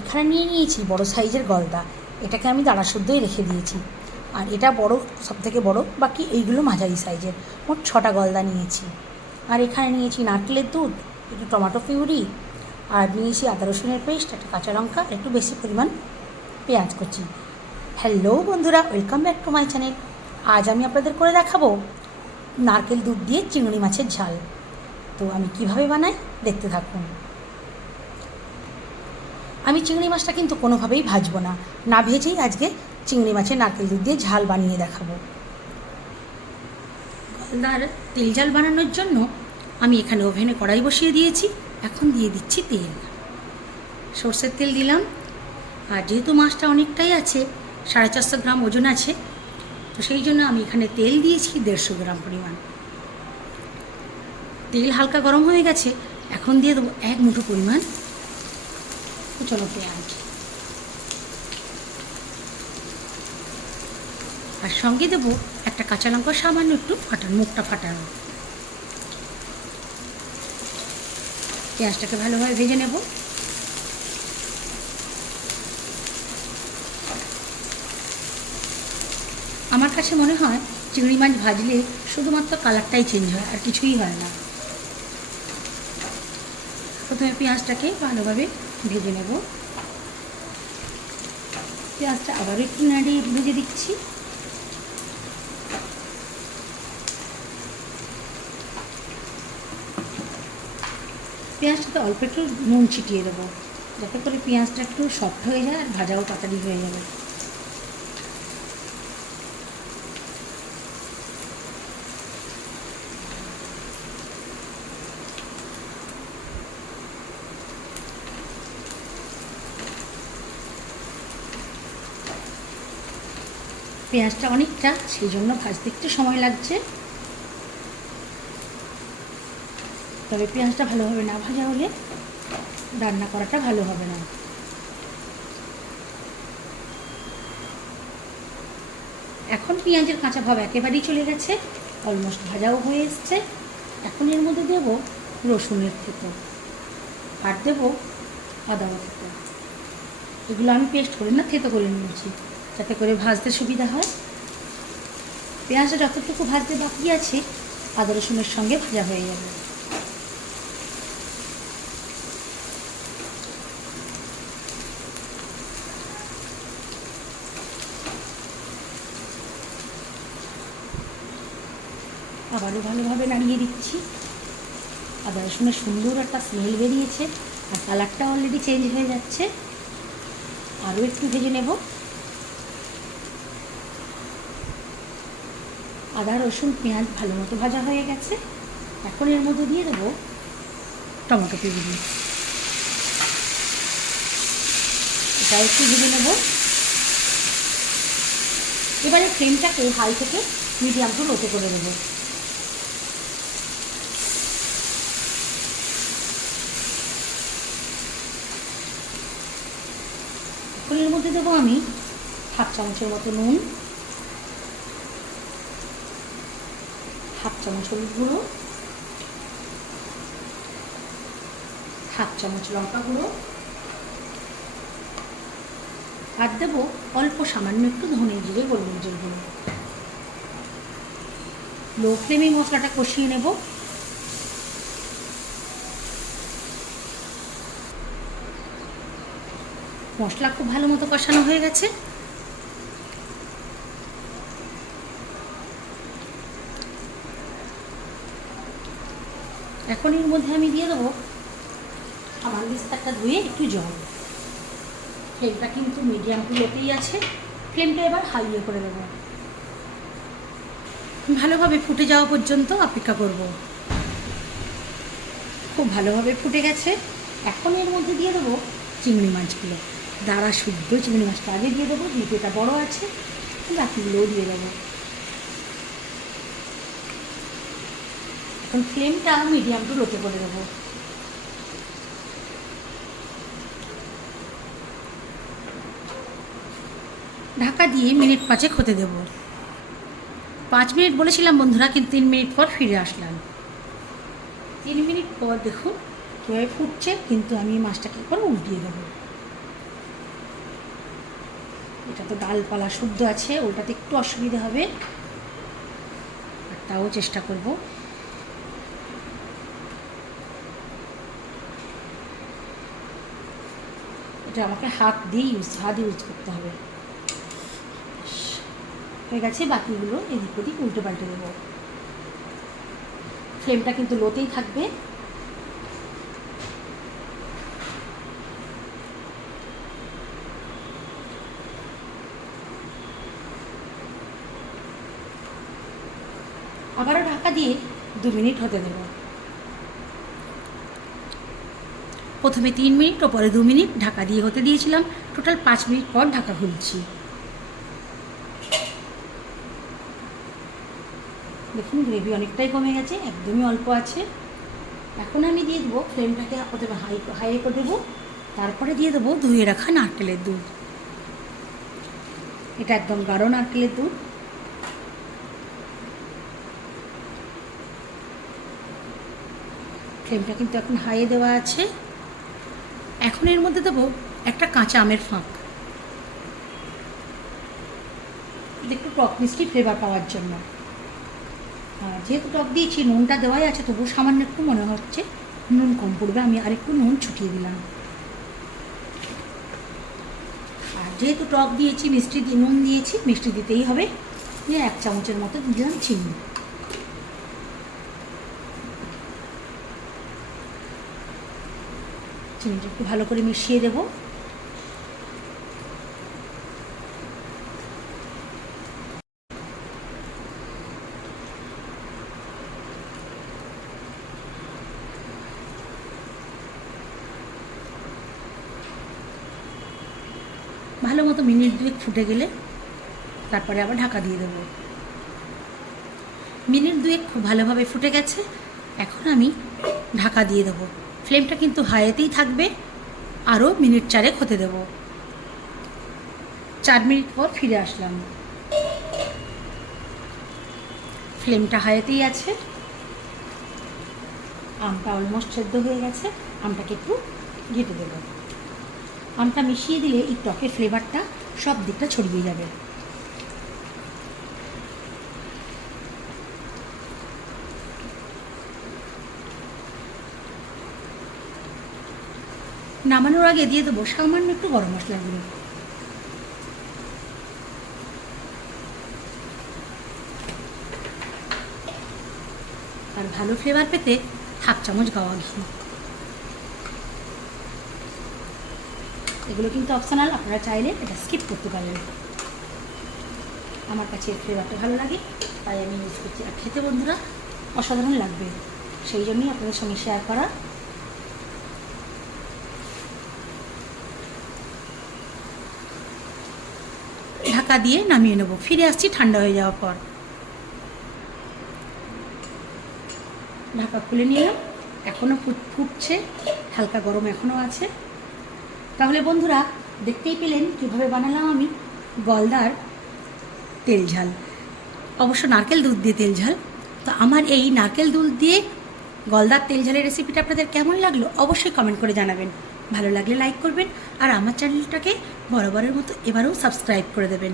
এখানে নিয়ে নিয়েছি বড় সাইজের গলদা, এটাকে আমি দানা শুদ্ধই রেখে দিয়েছি। আর এটা বড়, সবথেকে বড়, বাকি এইগুলো মাঝারি সাইজের। মোট 6টা গলদা নিয়েছি। আর এখানে নিয়েছি নারকেলের দুধ, একটু টমেটো পিউরি, আর নিয়েছি আদা রসুনের পেস্ট, একটা কাঁচা লঙ্কা, একটু বেশি পরিমাণ পেঁয়াজ কুচি। হ্যালো বন্ধুরা, welcome back to my channel. আজ আমি আপনাদের করে দেখাবো নারকেল দুধ দিয়ে চিংড়ি মাছের ঝাল। তো আমি কিভাবে বানাই দেখতে থাকুন। আমি চিংড়ি মাছটা কিন্তু কোনোভাবেই ভাজবো না, না ভেজেই আজকে চিংড়ি মাছের নারকেল দুধ দিয়ে ঝাল বানিয়ে দেখাবো। গলদার তেল ঝাল বানানোর জন্য আমি এখানে ওভেনে কড়াই বসিয়ে দিয়েছি। এখন দিয়ে দিচ্ছি তেল। সর্ষের তেল দিলাম। আর যেহেতু মাছটা অনেকটাই আছে, 450 গ্রাম ওজন আছে, তো সেই জন্য আমি এখানে তেল দিয়েছি 150 গ্রাম পরিমাণ। তেল হালকা গরম হয়ে গেছে, এখন দিয়ে দেবো 1 মুঠো পরিমাণ কুচনো পেঁয়াজ, আর সঙ্গে দেবো একটা কাঁচা লঙ্কা, সামান্য একটু মুখটা ফাটানো। পেঁয়াজটাকে ভালোভাবে ভেজে নেব। আমার কাছে মনে হয় চিংড়ি মাছ ভাজলে শুধুমাত্র কালারটাই চেঞ্জ হয়, আর কিছুই হয় না। প্রথমে পেঁয়াজটাকে ভালোভাবে ভেজে নেব। পেঁয়াজটা আবারও একটু নাড়িয়ে ভেজে দিচ্ছি। পেঁয়াজটাতে অল্প একটু নুন ছিটিয়ে দেবো, যাতে করে পেঁয়াজটা একটু সফট হয়ে যায় আর ভাজাও তাড়াতাড়ি হয়ে যাবে। পেঁয়াজটা অনেকটা, সেই জন্য ভাজতে একটু সময় লাগছে। তবে পেঁয়াজটা ভালোভাবে না ভাজা হলে রান্না করাটা ভালো হবে না। এখন পেঁয়াজের কাঁচা ভাব একেবারেই চলে গেছে, অলমোস্ট ভাজাও হয়ে এসছে। এখন এর মধ্যে দেব রসুনের থেতো, আর দেব আদা থেতো। এগুলো আমি পেস্ট করে না, থেতো করে নিয়েছি, যাতে করে ভাজতে সুবিধা হয়। পেঁয়াজটা যতটুকু ভাজতে বাকি আছে আদা রসুনের সঙ্গে ভাজা হয়ে যাবে। আবারও ভালোভাবে নাড়িয়ে দিচ্ছি। আদা রসুনের সুন্দর একটা স্মেল বেরিয়েছে, আর কালারটা অলরেডি চেঞ্জ হয়ে যাচ্ছে। আরও একটু ভেজে নেব। আদা রসুন পেঁয়াজ ভালো মতো ভাজা হয়ে গেছে। এখন এর মধ্যে দিয়ে দেবো টমেটো পিউরি। এটা একটু ভেজে নেব। এবারে ফ্লেমটাকে হাই থেকে মিডিয়াম টু লোতে করে দেবো। এখন এর মধ্যে দেবো আমি 1/2 চামচের মতো নুন, 1/2 চামচ হলুদ গুঁড়ো, 1/2 চামচ লঙ্কা গুঁড়ো, আর দেবো অল্প সামান্য একটু ধনে জিরে গোলমরিচের গুঁড়ো। লো ফ্লেমে মশলাটা কষিয়ে নেব। মশলা খুব ভালো মতো কষানো হয়ে গেছে। এখন এর মধ্যে আমি দিয়ে দেবো আমার বিস্তারটা ধুয়ে একটু জল। ফ্লেমটা কিন্তু মিডিয়াম টু লোতেই আছে। ফ্লেমটা এবার হাইয়ে করে দেবো। ভালোভাবে ফুটে যাওয়া পর্যন্ত অপেক্ষা করব। খুব ভালোভাবে ফুটে গেছে। এখন এর মধ্যে দিয়ে দেবো চিংড়ি মাছগুলো। দাঁড়া শুদ্ধ চিংড়ি মাছটা আগে দিয়ে দেবো, যেহেতু এটা বড়ো আছে, বাকিগুলোও দিয়ে দেবো। এখন ফ্লেমটা মিডিয়াম টু লোতে করে দেবো। ঢাকা দিয়ে মিনিট 5 হতে দেব। 5 মিনিট বলেছিলাম বন্ধুরা, কিন্তু 3 মিনিট পর ফিরে আসলাম। 3 মিনিট পর দেখুন কীভাবে ফুটছে, কিন্তু আমি মাছটাকে এবার উল্টিয়ে দেবো। এটা তো ডালপালা শুদ্ধ আছে, ওটাতে একটু অসুবিধা হবে, আর তাও চেষ্টা করব। এটা আমাকে হাত ইউজ করতে হবে। হয়ে গেছে, বাকিগুলো এদিক ওদিক উল্টো পাল্টে দেবো। ফ্লেমটা কিন্তু লোতেই থাকবে। আবারও ঢাকা দিয়ে 2 মিনিট হতে দেবো। প্রথমে 3 মিনিট ও পরে 2 মিনিট ঢাকা দিয়ে হতে দিয়েছিলাম। টোটাল 5 মিনিট পর ঢাকা খুলছি। দেখুন গ্রেভি অনেকটাই কমে গেছে, একদমই অল্প আছে। এখন আমি দিয়ে দেবো, ফ্লেমটাকে প্রথমে হাই করে দেবো, তারপরে দিয়ে দেবো ধুয়ে রাখা নারকেলের দুধ। এটা একদম গাঢ় নারকেলের দুধ। ফ্লেমটা কিন্তু এখন হাইয়ে দেওয়া আছে। এখন এর মধ্যে দেবো একটা কাঁচা আমের ফাঁক, একটু টক মিষ্টি ফ্লেভার পাওয়ার জন্য। আর যেহেতু টক দিয়েছি, নুনটা দেওয়াই আছে, তবু সামান্য একটু মনে হচ্ছে নুন কম পড়বে, আমি আরেকটু নুন ছুটিয়ে দিলাম। আর যেহেতু টক দিয়েছি, নুন দিয়েছি, মিষ্টি দিতেই হবে। 1 চামচের মতো দিলাম চিনি। চিনিটা একটু ভালো করে মিশিয়ে দেবো। ভালো মতো মিনিট 2 ফুটে গেলে তারপরে আবার ঢাকা দিয়ে দেবো। মিনিট 2 খুব ভালোভাবে ফুটে গেছে। এখন আমি ঢাকা দিয়ে দেবো। ফ্লেমটা কিন্তু হাইতেই থাকবে। আরও মিনিট 4 হতে দেবো। 4 মিনিট পর ফিরে আসলাম। ফ্লেমটা হাইতেই আছে। আমটা অলমোস্ট সেদ্ধ হয়ে গেছে। আমটাকে একটু ঘেটে দেবো। আমটা মিশিয়ে দিলে এই টকের ফ্লেভারটা সব দিকটা ছড়িয়ে যাবে। নামানোর আগে দিয়ে দেবো সামান্য একটু গরম মশলার গুঁড়ো। আর ভালো ফ্লেভার পেতে 1/2 চামচ গাওয়া ঘি। এগুলো কিন্তু অপশনাল, আপনারা চাইলে এটা স্কিপ করতে পারেন। আমার কাছে এর ফ্লেভারটা ভালো লাগে, তাই আমি ইউজ করছি। আর খেতে বন্ধুরা অসাধারণ লাগবে, সেই জন্যই আপনাদের সঙ্গে শেয়ার করা। ঢাকা দিয়ে নামিয়ে নেবো। ফিরে আসছি ঠান্ডা হয়ে যাওয়ার পর। ঢাকা খুলে নিলাম। এখনও ফুটছে, হালকা গরম এখনও আছে। তাহলে বন্ধুরা দেখতেই পেলেন কীভাবে বানালাম আমি গলদার তেল ঝাল। অবশ্য নারকেল দুধ দিয়ে তেল ঝাল। তো আমার এই নারকেল দুধ দিয়ে গলদার তেল ঝালের রেসিপিটা আপনাদের কেমন লাগলো অবশ্যই কমেন্ট করে জানাবেন। ভালো লাগলে লাইক করবেন, আর আমার চ্যানেলটাকে বরাবরের মতো এবারেও সাবস্ক্রাইব করে দেবেন।